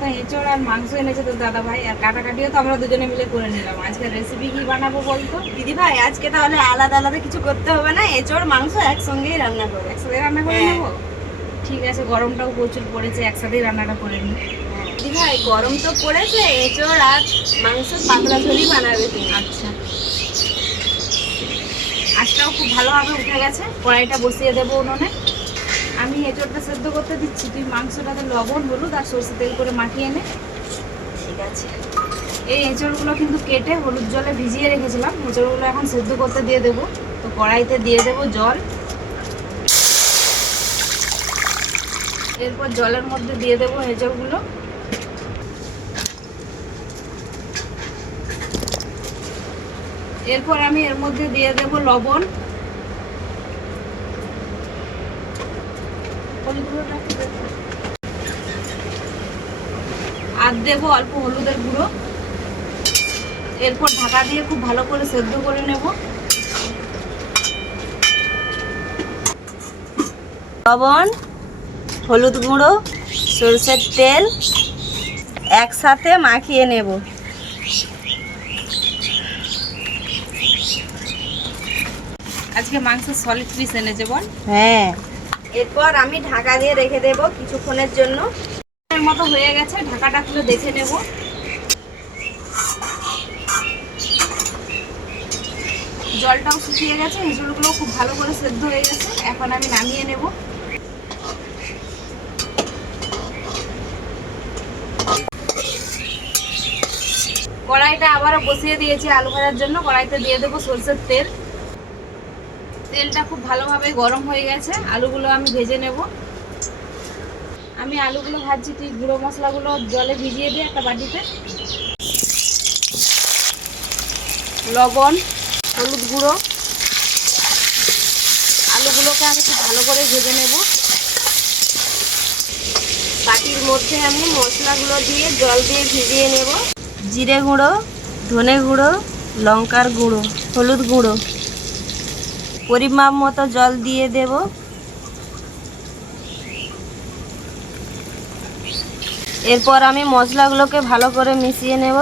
তো এঁচড় আর মাংস এনেছে তো দাদা ভাই আর কাটাকাটিও তো আমরা দুজনে মিলে করে নিলাম। আজকে রেসিপি কি বানাবো বলতো? দিদি ভাই আজকে তাহলে আলাদা আলাদা কিছু করতে হবে না? এঁচড় মাংস একসঙ্গেই রান্না করে। একসাথে রান্না করে হ্যাঁ। নেব? ঠিক আছে গরমটাও প্রচুর পড়েছে একসাথেই রান্নাটা করে নিই দিদি ভাই গরম তো পড়েছে এঁচড় আর মাংস পাতলা ঝোলই বানাবে তুমি। আচ্ছা। আজটাও খুব ভালোভাবে উঠে গেছে কড়াইটা বসিয়ে দেবো উনুনে। আমি এঁচড়টা সেদ্ধ করতে দিচ্ছি। তুই মাংসটাতে লবণ হলুদ আর সর্ষে তেল করে মাখিয়ে নে। ঠিক আছে। এই এঁচড়গুলো কিন্তু কেটে হলুদ জলে ভিজিয়ে রেখেছিলাম। এঁচড়গুলো এখন সেদ্ধ করতে দিয়ে দেবো। তো কড়াইতে দিয়ে দেবো জল। এরপর জলের মধ্যে দিয়ে দেবো এঁচড়গুলো। এরপর আমি এর মধ্যে দিয়ে দেব লবণ হলুদগুলোটা একটু দেখো। আর দেবো অল্প হলুদের গুঁড়ো। এরপর ঢাকা দিয়ে খুব ভালো করে সেদ্ধ করে নেব। লবণ, হলুদ গুঁড়ো, সরষের তেল একসাথে মাখিয়ে নেব। আজকে মাংস সলিড পিস এনেছে বল। হ্যাঁ। এরপর আমি ঢাকা দিয়ে রেখে দেব কিছুক্ষণের জন্য। মতো হয়ে গেছে, ঢাকাটা খুলে দেখে নেব। জলটাও শুকিয়ে গেছে এঁচড়গুলো খুব ভালো করে সেদ্ধ হয়ে গেছে। এখন আমি নামিয়ে নেব। কড়াইটা আবারও বসিয়ে দিয়েছি আলু ভাজার জন্য। কড়াইতে দিয়ে দেবো সরষের তেল। তেলটা খুব ভালোভাবে গরম হয়ে গেছে। আলুগুলো আমি ভেজে নেব। আমি আলুগুলো ভাজছি, তুই গুঁড়ো মশলাগুলো জলে ভিজিয়ে দিই একটা বাটিতে। লবণ, হলুদ গুঁড়ো। আলুগুলোকে আমি খুব ভালো করে ভেজে নেব। বাটির মধ্যে আমি মশলাগুলো দিয়ে জল দিয়ে ভিজিয়ে নেব। জিরে গুঁড়ো, ধনে গুঁড়ো, লঙ্কার গুঁড়ো, হলুদ গুঁড়ো। পরিমাপ মতো জল দিয়ে দেব। এরপর আমি মশলাগুলোকে ভালো করে মিশিয়ে নেব।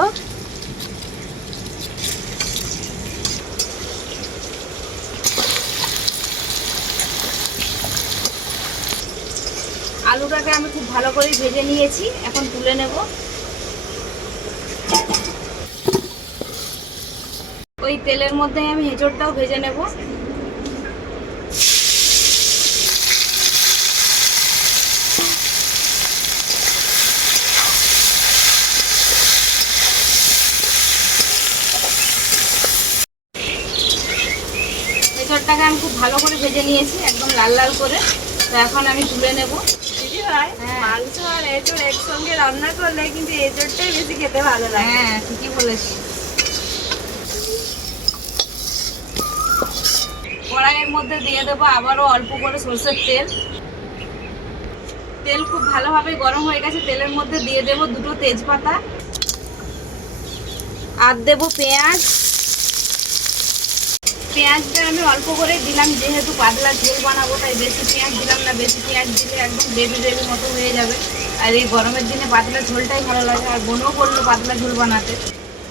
আলুটাকে আমি খুব ভালো করে ভেজে নিয়েছি, এখন তুলে নেব। ওই তেলের মধ্যে আমি হেঁচড়টাও ভেজে নেব হেঁচড়টাকে আমি খুব ভালো করে ভেজে নিয়েছি একদম লাল লাল করে। তো এখন আমি তুলে নেব। দিদি ভাই হ্যাঁ। মাংস আর এঁচড় একসঙ্গে রান্না করলে কিন্তু এঁচড়টাই বেশি খেতে ভালো লাগে। হ্যাঁ ঠিকই বলেছি কড়াইয়ের মধ্যে দিয়ে দেবো আবারও অল্প করে সরষের তেল। তেল খুব ভালোভাবে গরম হয়ে গেছে তেলের মধ্যে দিয়ে দেবো দুটো তেজপাতা। আর দেবো পেঁয়াজ। পেঁয়াজটা আমি অল্প করে দিলাম, যেহেতু পাতলা ঝোল বানাবো, তাই বেশি পেঁয়াজ দিলাম না। বেশি পেঁয়াজ দিলে একদম গ্রেভি গ্রেভি মতো হয়ে যাবে। আর এই গরমের দিনে পাতলা ঝোলটাই ভালো লাগে, আর বোনও বলল পাতলা ঝোল বানাতে।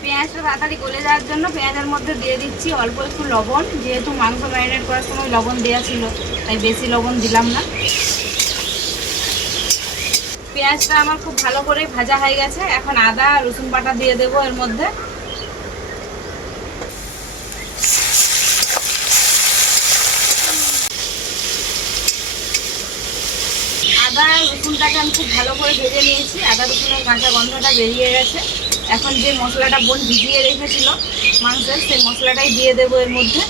পেঁয়াজটা তাড়াতাড়ি গলে যাওয়ার জন্য পেঁয়াজের মধ্যে দিয়ে দিচ্ছি অল্প একটু লবণ, যেহেতু মাংস ম্যারিনেট করার সময় লবণ দেওয়া ছিল, তাই বেশি লবণ দিলাম না। পেঁয়াজটা আমার খুব ভালো করে ভাজা হয়ে গেছে। এখন আদা রসুন বাটা দিয়ে দেবো এর মধ্যে। আদা রসুনটাকে আমি খুব ভালো করে ভেজে নিয়েছি। আদা রসুনের কাঁচা গন্ধটা বেরিয়ে গেছে। এখন যে মশলাটা বোন ভিজিয়ে রেখেছিল মাংসের, সেই মশলাটাই দিয়ে দেবো এর মধ্যে।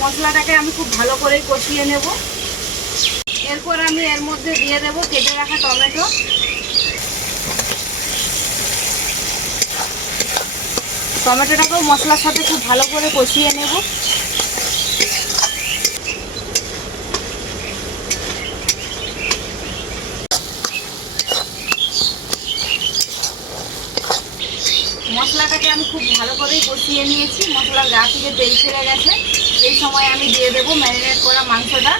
মশলাটাকে আমি খুব ভালো করে কষিয়ে নেব। এরপর আমি এর মধ্যে দিয়ে দেবো কেটে রাখা টমেটো। টমেটোটাকেও মশলার সাথে খুব ভালো করে কষিয়ে নেব। মশলাটাকে আমি খুব ভালো করেই কষিয়ে নিয়েছি। মশলার গা থেকে তেল ছেড়ে গেছে। এই সময় আমি দিয়ে দেবো ম্যারিনেট করা মাংসটা।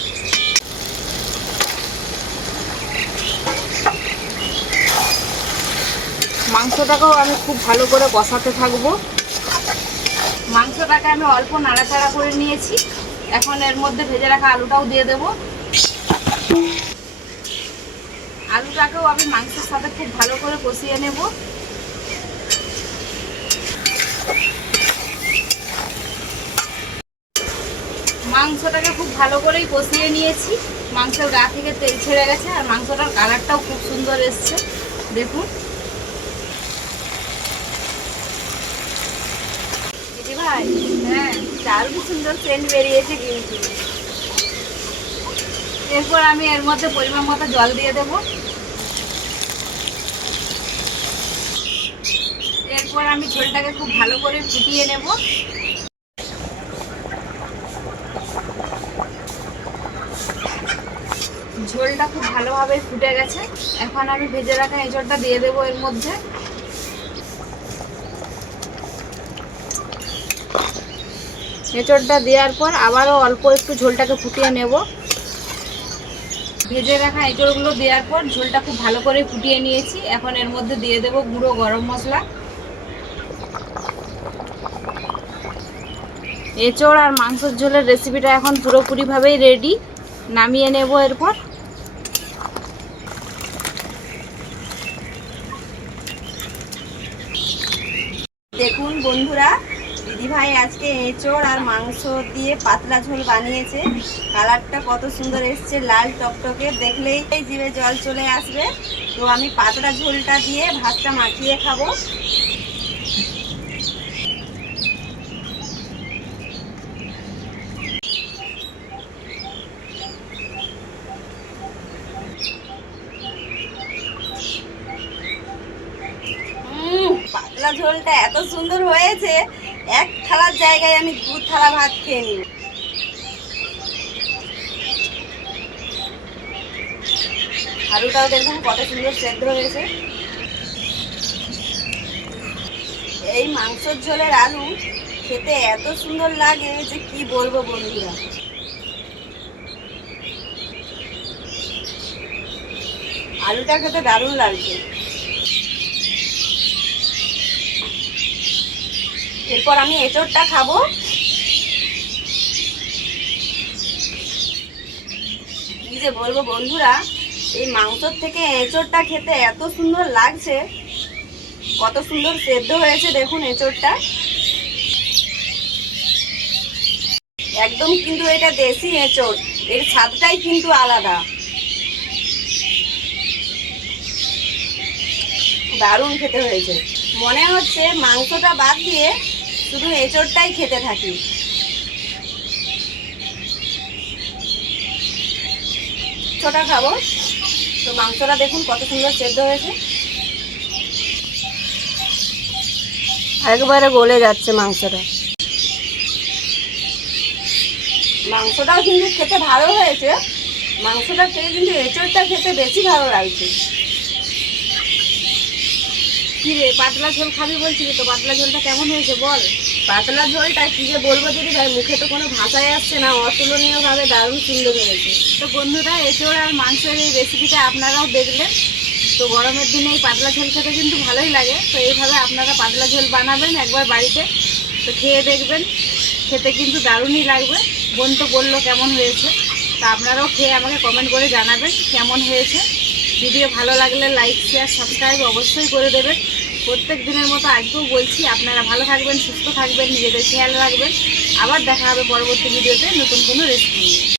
মাংসটাকেও আমি খুব ভালো করে কষাতে থাকব। মাংসটাকে আমি অল্প নাড়াচাড়া করে নিয়েছি। এখন এর মধ্যে ভেজে রাখা আলুটাও দিয়ে দেব। আলুটাকেও আমি মাংসের সাথে খুব ভালো করে কষিয়ে নেব। মাংসটাকে খুব ভালো করেই কষিয়ে নিয়েছি। মাংসের গা থেকে তেল ছেড়ে গেছে আর মাংসটার কালারটাও খুব সুন্দর এসছে। দেখুন। ভাই। হ্যাঁ দারুণ সুন্দর সেন্ট বেরিয়েছে কিন্তু। এরপর আমি এর মধ্যে পরিমাণ মতো জল দিয়ে দেব। এরপর আমি ঝোলটাকে খুব ভালো করে ফুটিয়ে নেব। ঝোলটা খুব ভালোভাবে ফুটে গেছে। এখন আমি ভেজে রাখা এঁচড়টা দিয়ে দেবো এর মধ্যে। এঁচড়টা দেওয়ার পর আবারও অল্প একটু ঝোলটাকে ফুটিয়ে নেব। ভেজে রাখা এঁচড়গুলো দেওয়ার পর ঝোলটা খুব ভালো করে ফুটিয়ে নিয়েছি। এখন এর মধ্যে দিয়ে দেব গুঁড়ো গরম মশলা। এঁচড় আর মাংসের ঝোলের রেসিপিটা এখন পুরোপুরিভাবেই রেডি নামিয়ে নেব এরপর। দেখুন বন্ধুরা দিদিভাই আজকে এঁচড় আর মাংস দিয়ে পাতলা ঝোল বানিয়েছে। কালারটা কত সুন্দর এসছে, লাল টকটকে। দেখলেই জিভে জল চলে আসবে। তো আমি পাতলা ঝোলটা দিয়ে ভাতটা মাখিয়ে খাব। ঝোলটা এত সুন্দর হয়েছে। এক থালার জায়গায় আমি দু থালা ভাত খেয়ে নিই। আলুটাও দেখুন কত সুন্দর সেদ্ধ হয়েছে। এই মাংসর ঝোলের আলু খেতে এত সুন্দর লাগে যে কি বলব বন্ধুরা। আলুটা খেতে দারুণ লাগছে। এরপর আমি এঁচড়টা খাব। কি যে বলব বন্ধুরা, এই মাংসর থেকে এঁচড়টা খেতে এত সুন্দর লাগছে, কত সুন্দর সেদ্ধ হয়েছে দেখুন এঁচড়টা। একদম কিন্তু এটা দেশি এঁচড়, এর স্বাদটাই কিন্তু আলাদা। দারুণ খেতে হয়েছে। মনে হচ্ছে মাংসটা বাদ দিয়ে শুধু এঁচড়টাই খেতে থাকি। ছোটা খাব। তো মাংসটা দেখুন কত সুন্দর সেদ্ধ হয়েছে। একবারে গলে যাচ্ছে মাংসটা। মাংসটাও কিন্তু খেতে ভালো হয়েছে। মাংসটা খেয়ে কিন্তু এঁচড়টা খেতে বেশি ভালো লাগছে। কি রে পাতলা ঝোল খাবি বলছিলি তো? পাতলা ঝোলটা কেমন হয়েছে বল। পাতলা ঝোলটা কি যে বলব দিদি ভাই, মুখে তো কোনো ভাষাই আসছে না অতুলনীয় ভাবে দারুণ সুন্দর হয়েছে। তো বন্ধুরা এঁচড় আর মাংসের এই রেসিপিটা আপনারাও দেখলেন। তো গরমের দিনে এই পাতলা ঝোল খেতে কিন্তু ভালোই লাগে। তো এইভাবে আপনারা পাতলা ঝোল বানাবেন একবার বাড়িতে। তো খেয়ে দেখবেন, খেতে কিন্তু দারুণই লাগবে। বোন তো বলল কেমন হয়েছে। তা আপনারাও খেয়ে আমাকে কমেন্ট করে জানাবেন কেমন হয়েছে। ভিডিও ভালো লাগলে লাইক শেয়ার সাবস্ক্রাইব অবশ্যই করে দেবেন। প্রত্যেক দিনের মতো আজকেও বলছি, আপনারা ভালো থাকবেন, সুস্থ থাকবেন, নিজেদের খেয়াল রাখবেন। আবার দেখা হবে পরবর্তী ভিডিওতে নতুন কোনো রেসিপি নিয়ে।